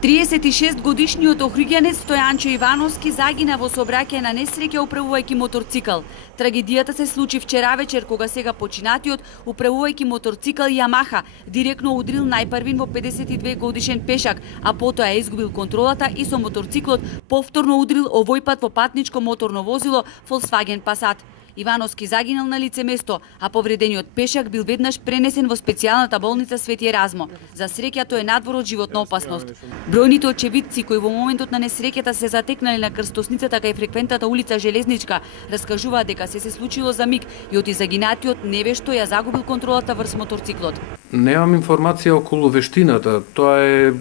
36-годишниот охриѓанец Стојанчо Ивановски загина во сообраќај на несреќа управувајќи моторцикл. Трагедијата се случи вчера вечер кога сега починатиот управувајќи моторцикл Ямаха директно удрил најпрвин во 52 годишен пешак, а потоа изгубил контролата и со моторциклот повторно удрил овој пат во патничко моторно возило Volkswagen Passat. Ивановски загинал на лице место, а повредениот пешак бил веднаш пренесен во специјалната болница Свети Еразмо. За среќа тој е надвор од животна опасност. Бројните очевидци кои во моментот на несреќата се затекнале на крстосницата кај фреквентната улица Железничка раскажуваат дека се случило за миг и оти загинатиот невешто ја загубил контролата врз моторциклот. Немам информација околу вештината. Тоа е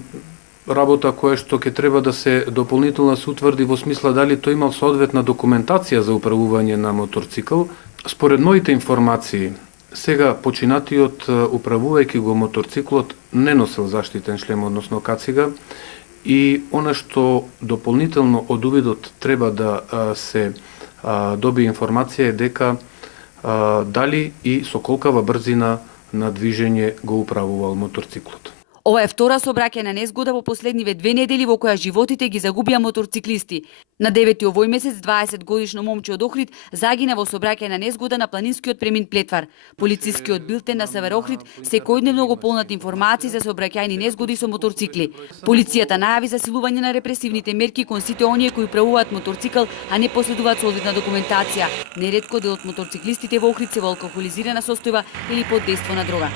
работа која што ќе треба да се дополнително се утврди во смисла дали тој имал соодветна документација за управување на моторцикл. Според моите информации, сега починатиот управувајќи го моторциклот не носел заштитен шлем, односно кацига, и она што дополнително од увидот треба да се добие информација е дека дали и со колкава брзина на движење го управувал моторциклот. Ова е втора сообраќајна незгода во последниве 2 недели во која животите ги загубија моторциклисти. На 9 овој месец 20 годишно момче од Охрид загина во сообраќајна незгода на планинскиот премин Плетвар. Полицискиот билтен на Север Охрид секојдневно го полнат информации за сообраќајни незгоди со моторцикли. Полицијата најави засилување на репресивните мерки кон сите оние кои управуваат моторцикл, а не последуваат соодветна документација. Неретко дел од моторциклистите во Охрид се во алкохолизирана состојба или под дејство на дрога.